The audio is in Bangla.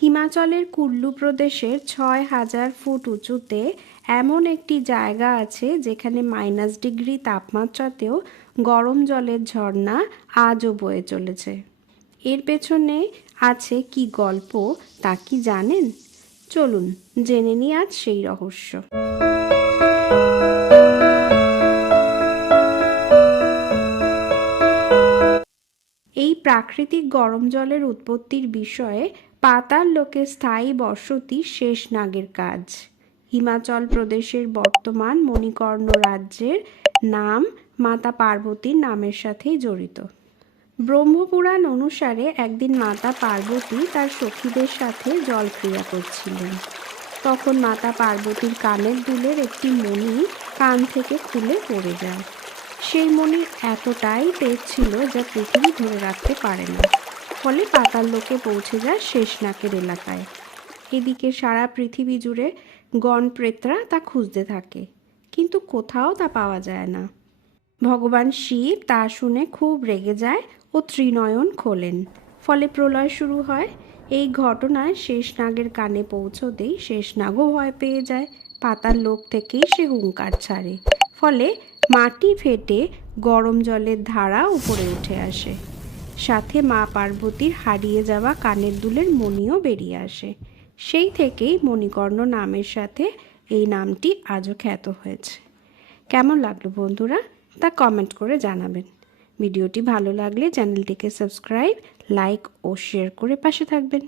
হিমাচলের কুল্লু প্রদেশের ছয় হাজার ফুট উঁচুতে এমন একটি জায়গা আছে যেখানে মাইনাস ডিগ্রি তাপমাত্রাতেও গরম জলের ঝর্ণা আজও বয়ে চলেছে। এর পেছনে আছে কি গল্প তা কি জানেন? চলুন জেনে নিই আজ সেই রহস্য। এই প্রাকৃতিক গরম জলের উৎপত্তির বিষয়ে পাতাল লোকের স্থায়ী বসতি শেষ নাগের কাজ। হিমাচল প্রদেশের বর্তমান মণিকর্ণ রাজ্যের নাম মাতা পার্বতীর নামের সাথেই জড়িত। ব্রহ্মপুরাণ অনুসারে একদিন মাতা পার্বতী তার সখীদের সাথে জলক্রিয়া করছিলেন। তখন মাতা পার্বতীর কানের দুলের একটি মণি কান থেকে খুলে পড়ে যায়। সেই মণির এতটাই তেজ ছিল যা পৃথিবী ধরে রাখতে পারে না। ফলে পাতাল লোকে পৌঁছে যায় শেষনাকের এলাকায়। এদিকে সারা পৃথিবী জুড়ে গণপ্রেতরা তা খুঁজতে থাকে, কিন্তু কোথাও তা পাওয়া যায় না। ভগবান শিব তা শুনে খুব রেগে যায় ও ত্রিনয়ন খোলেন। ফলে প্রলয় শুরু হয়। এই ঘটনায় শেষনাগের কানে পৌঁছতেই শেষনাগও ভয় পেয়ে যায়। পাতার লোক থেকেই সে হুঙ্কার ছাড়ে। ফলে মাটি ফেটে গরম জলের ধারা উপরে উঠে আসে। সাথে মা পার্বতীর হারিয়ে যাওয়া কানের দুলের মণিও বেরিয়ে আসে। সেই থেকেই মণিকর্ণ নামের সাথে এই নামটি আজও খ্যাত হয়েছে। কেমন লাগল বন্ধুরা? তা কমেন্ট করে জানাবেন। ভিডিওটি ভালো লাগলে চ্যানেলটিকে সাবস্ক্রাইব, লাইক ও শেয়ার করে পাশে থাকবেন।